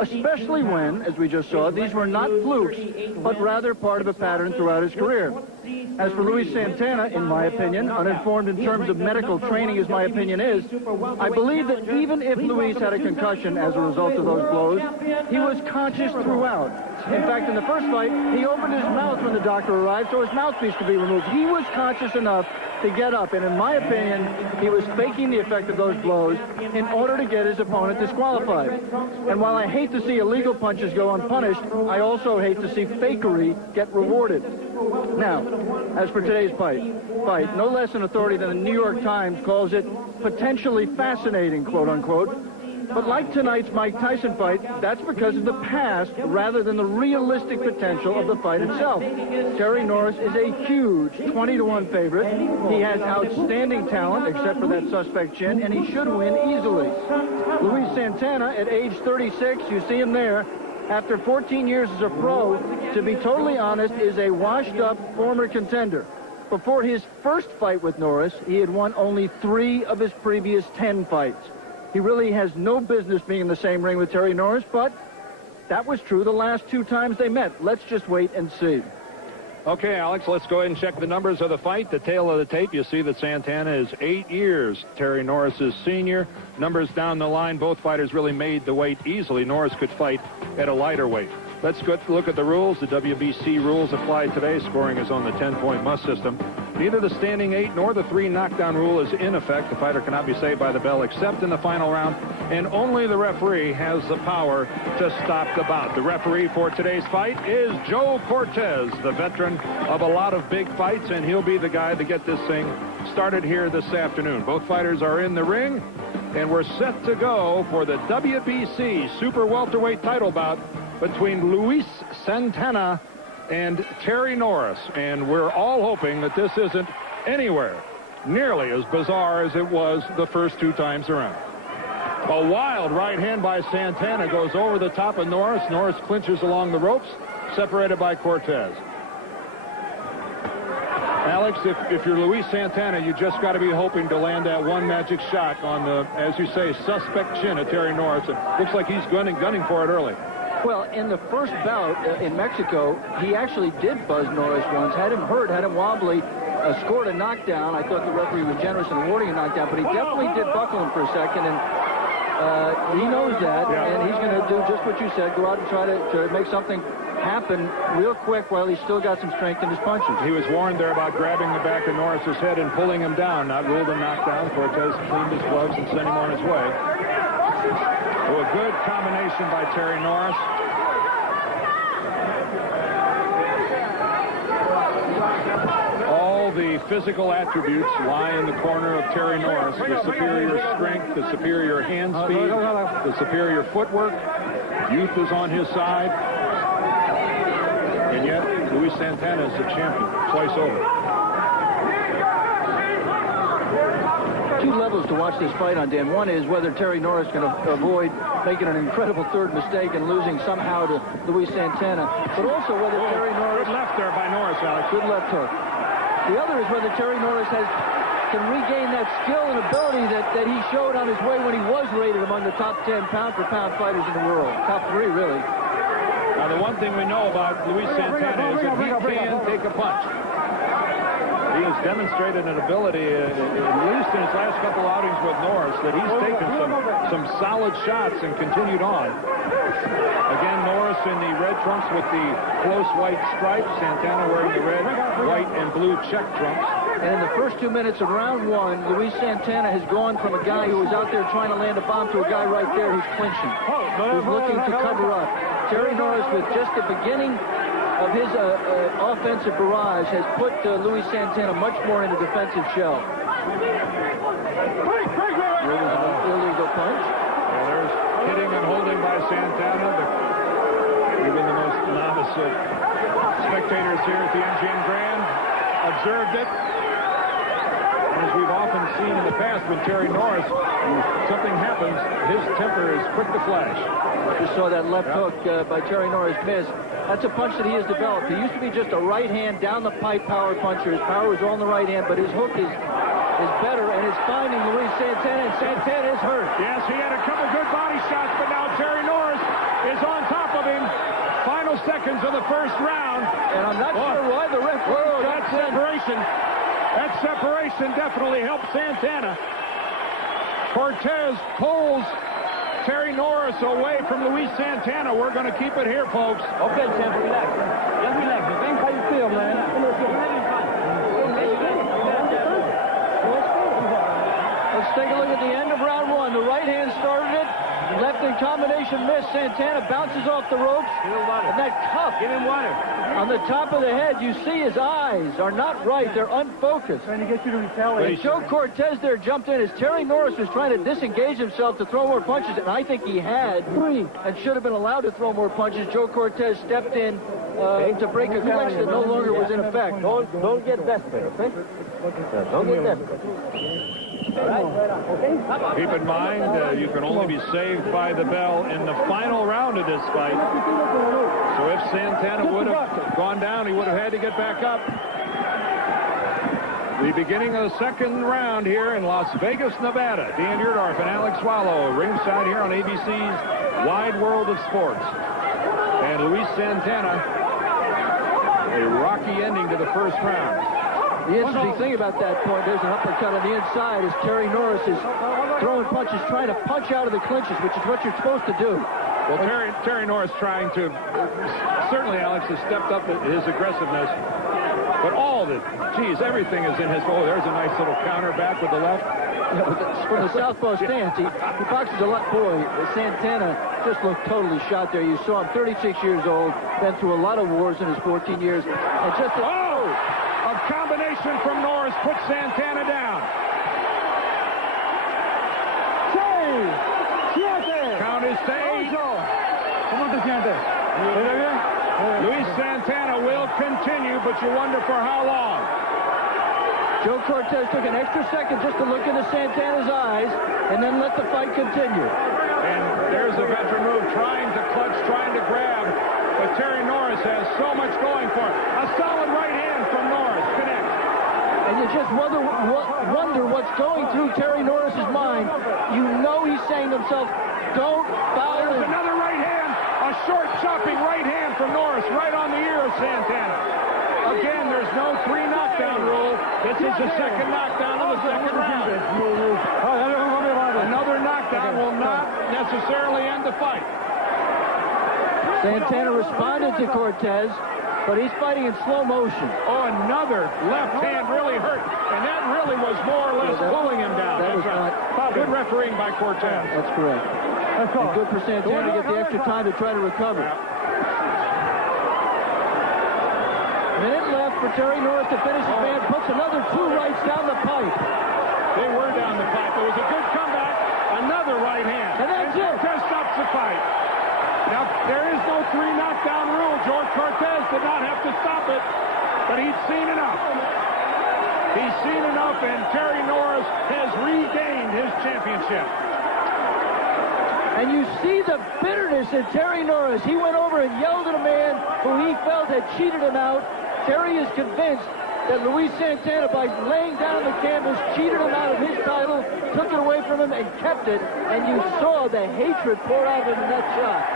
Especially when, as we just saw, these were not flukes, but rather part of a pattern throughout his career. As for Luis Santana, in my opinion, uninformed in terms of medical training as my opinion is, I believe that even if Luis had a concussion as a result of those blows, he was conscious throughout. In fact, in the first fight, he opened his mouth when the doctor arrived so his mouthpiece could be removed. He was conscious enough to get up, and in my opinion, he was faking the effect of those blows in order to get his opponent disqualified. And while I hate to see illegal punches go unpunished, I also hate to see fakery get rewarded. Now, as for today's fight, no less an authority than the New York Times calls it potentially fascinating, quote-unquote. But like tonight's Mike Tyson fight, that's because of the past rather than the realistic potential of the fight itself. Terry Norris is a huge 20-to-1 favorite. He has outstanding talent, except for that suspect chin, and he should win easily. Luis Santana, at age 36, you see him there, after 14 years as a pro, to be totally honest, is a washed-up former contender. Before his first fight with Norris, he had won only 3 of his previous 10 fights. He really has no business being in the same ring with Terry Norris, but that was true the last 2 times they met. Let's just wait and see. Okay, Alex, let's go ahead and check the numbers of the fight. The tail of the tape, you see that Santana is 8 years. Terry Norris is senior. Numbers down the line, both fighters really made the weight easily. Norris could fight at a lighter weight. Let's go look at the rules. The WBC rules apply today. Scoring is on the 10-point must system. Neither the standing 8 nor the 3 knockdown rule is in effect. The fighter cannot be saved by the bell except in the final round, and only the referee has the power to stop the bout. The referee for today's fight is Joe Cortez, the veteran of a lot of big fights, and he'll be the guy to get this thing started here this afternoon. Both fighters are in the ring, and we're set to go for the WBC Super Welterweight title bout between Luis Santana and Terry Norris, and we're all hoping that this isn't anywhere nearly as bizarre as it was the first 2 times around. A wild right hand by Santana goes over the top of Norris. Norris clinches along the ropes, separated by Cortez. Alex, if you're Luis Santana, you just got to be hoping to land that one magic shot on the, as you say, suspect chin of Terry Norris. It looks like he's gunning for it early. Well, in the first bout in Mexico, he actually did buzz Norris once, had him hurt, had him wobbly, scored a knockdown. I thought the referee was generous in awarding a knockdown, but he definitely did buckle him for a second, and he knows that, and he's going to do just what you said, go out and try to make something happen real quick while he's still got some strength in his punches. He was warned there about grabbing the back of Norris's head and pulling him down, not ruled a knockdown. Cortez cleaned his gloves and sent him on his way. Oh, a good combination by Terry Norris. All the physical attributes lie in the corner of Terry Norris. The superior strength, the superior hand speed, the superior footwork. Youth is on his side. And yet, Luis Santana is the champion twice over. 2 levels to watch this fight on, Dan. One is whether Terry Norris can avoid making an incredible 3rd mistake and losing somehow to Luis Santana, but also whether Terry Norris... Good left there by Norris, Alex. Good left hook. The other is whether Terry Norris can regain that skill and ability that he showed on his way when he was rated among the top 10 pound-for-pound fighters in the world. Top 3, really. Now, the one thing we know about Luis Santana is that he can take a punch. He has demonstrated an ability, at least in his last couple outings with Norris, that he's taken some solid shots and continued on. Again, Norris in the red trunks with the close white stripes. Santana wearing the red, white, and blue check trunks. And in the first 2 minutes of round 1, Luis Santana has gone from a guy who was out there trying to land a bomb to a guy right there who's clinching, who's looking to cover up. Terry Norris, with just the beginning of his offensive barrage, has put Luis Santana much more in a defensive shell. There was an illegal punch. Well, there's hitting and holding by Santana. Even the most novice of spectators here at the MGM Grand observed it. As we've often seen in the past when Terry Norris, something happens, his temper is quick to flash. Just saw that left hook by Terry Norris miss. That's a punch that he has developed. He used to be just a right hand down the pipe power puncher. His power was all on the right hand, but his hook is better, and it's finding Luis Santana, and Santana is hurt. Yes, he had a couple good body shots, but now Terry Norris is is on top of him. Final seconds of the first round. And I'm not sure why the referee... Whoa, that separation. That separation definitely helped Santana. Cortez pulls Terry Norris away from Luis Santana. We're going to keep it here, folks. Okay, champ, relax. Just relax. Think how you feel, man. Let's take a look at the end of round one. The right hand started it. Left in combination missed. Santana bounces off the ropes. And that cuff on the top of the head, you see his eyes are not right. They're unfocused. Trying to get you to retaliate. And Joe Cortez there jumped in as Terry Norris was trying to disengage himself to throw more punches, and I think he had and should have been allowed to throw more punches. Joe Cortez stepped in to break a clinch that no longer was in effect. Don't get desperate, okay? Don't get desperate. Keep in mind, you can only be saved by the bell in the final round of this fight. So if Santana would have gone down, he would have had to get back up. The beginning of the second round here in Las Vegas, Nevada. Dan Yurdorf and Alex Swallow ringside here on ABC's Wide World of Sports. And Luis Santana, a rocky ending to the first round. The interesting thing about that point, there's an uppercut on the inside as Terry Norris is throwing punches, trying to punch out of the clinches, which is what you're supposed to do. Well, Terry Norris trying to, certainly Alex has stepped up his aggressiveness, but all the, geez, everything is in his, oh, there's a nice little counter back with the left. Yeah, from the southpaw stance, he boxes a lot. Boy, Santana just looked totally shot there. You saw him 36 years old, been through a lot of wars in his 14 years, and just a combination from Norris puts Santana down. Count is to 8. Luis Santana will continue, but you wonder for how long. Joe Cortez took an extra second just to look into Santana's eyes and then let the fight continue. And there's a veteran move, trying to clutch, trying to grab, but Terry Norris has so much going for him. A solid right hand from Norris connects. And you just wonder what's going through Terry Norris's mind. You know he's saying to himself, don't foul him. There's another right hand, a short chopping right hand from Norris right on the ear of Santana. Again, there's no 3 knockdown rule. This is the second knockdown of the second round. Another knockdown will not necessarily end the fight. Santana responded to Cortez, but he's fighting in slow motion. Oh, another left hand really hurt, and that really was more or less pulling him down. That was right. Good refereeing by Cortez. That's correct. And good for Santana to get the extra time to try to recover. Minute left for Terry Norris to finish his man. Puts another 2 rights down the pipe. They were down the pipe. It was a good comeback. Another right hand. And that's it. Cortez stops the fight. Now, there is no 3 knockdown rule. George Cortez did not have to stop it, but he'd seen enough. He's seen enough, and Terry Norris has regained his championship. And you see the bitterness in Terry Norris. He went over and yelled at a man who he felt had cheated him out. Terry is convinced that Luis Santana, by laying down the canvas, cheated him out of his title, took it away from him, and kept it. And you saw the hatred pour out of him in that shot.